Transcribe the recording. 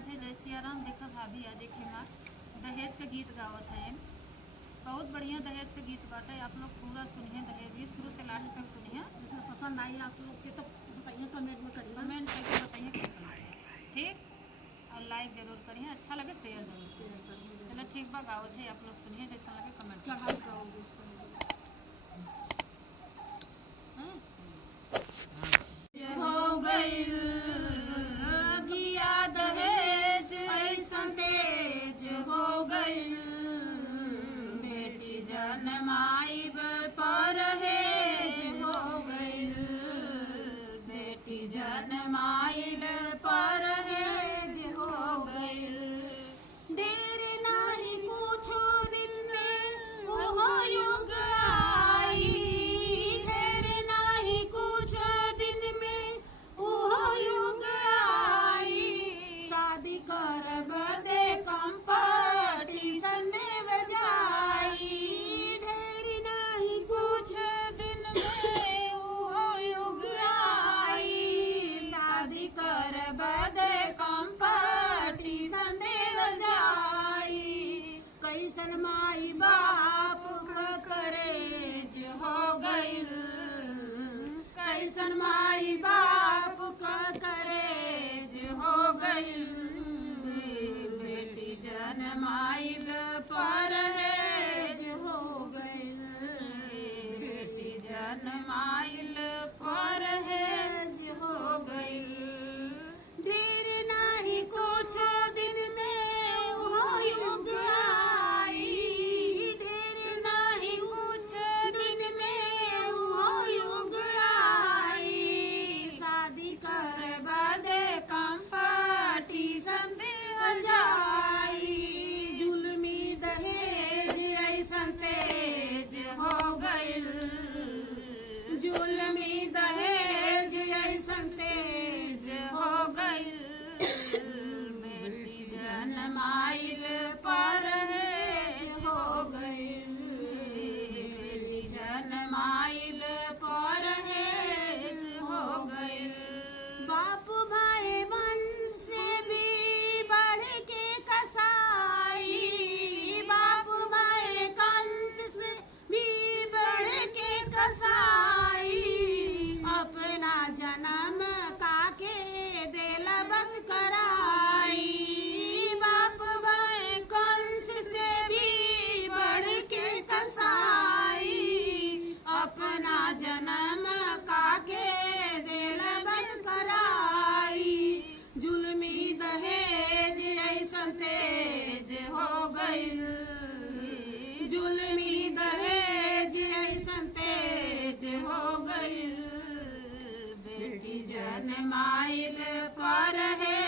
राधे जय सियाराम। देखा भाभी आज एक हमार दहेज के गीत गावत है। बहुत बढ़िया दहेज के गीत बाटे। आप लोग पूरा सुनिए, दहेज गीत शुरू से लास्ट तक सुनिए। पसंद आई आप लोग के तो बताइए, कमेंट में करिए, कमेंट करके बताइए कैसा लगे, ठीक। और लाइक जरूर करिए, अच्छा लगे शेयर जरूर करिए। चलो ठीक बा, गावत है, आप लोग सुनिए, जैसा लगे कमेंट चढ़ाई गाओगे हो गई गिया दहेज ऐसन तेज हो गई, बेटी जनमाइब परहेज हो गई, बेटी जनमाइब परहेज हो गई। देर नहीं कुछो दिन में वो युग आई, ढेर नहीं कुछ दिन में वो युग आई। शादी कर बदे कंपटीशन देव जाई, ढेर नहीं कुछ दिन में वो युग आई। शादी कर बदे कंपटीशन देव जाई। कैसन माई बाप का करेज हो गईल, कैसन माई बाप का करेज हो गईल, बेटी जनमाइब परहेज हो गईल, बेटी जनमाइल परहेज हो गईल। ढेर नहीं कुछ दिन में वो युग आई, ढेर नहीं कुछ दिन में वो युग आई। शादी कर बदे कंपटीशन देवल जाई, जुल्मी दहेज ऐसन तेज हो गईल, जुल्मी दहेज ऐसन तेज हो गईल, बेटी जनमाइल परहेज हो गईल, बेटी जनमाइल परहेज हो गईल। बाप भाई वंश से भी बढ़ के कसाई, बाप भाई कंस से भी बढ़ के कसाई। अपना जन्म काके देला बंद कराई, बाप भाई कंस से भी बढ़ के कसाई। अपना जन्म काके देला बंद कराई, जुल्मी दहेज ऐसन तेज हो गईल, जुल्मी दहेज ऐसन तेज हो गईल, बेटी जनमाइब परहेज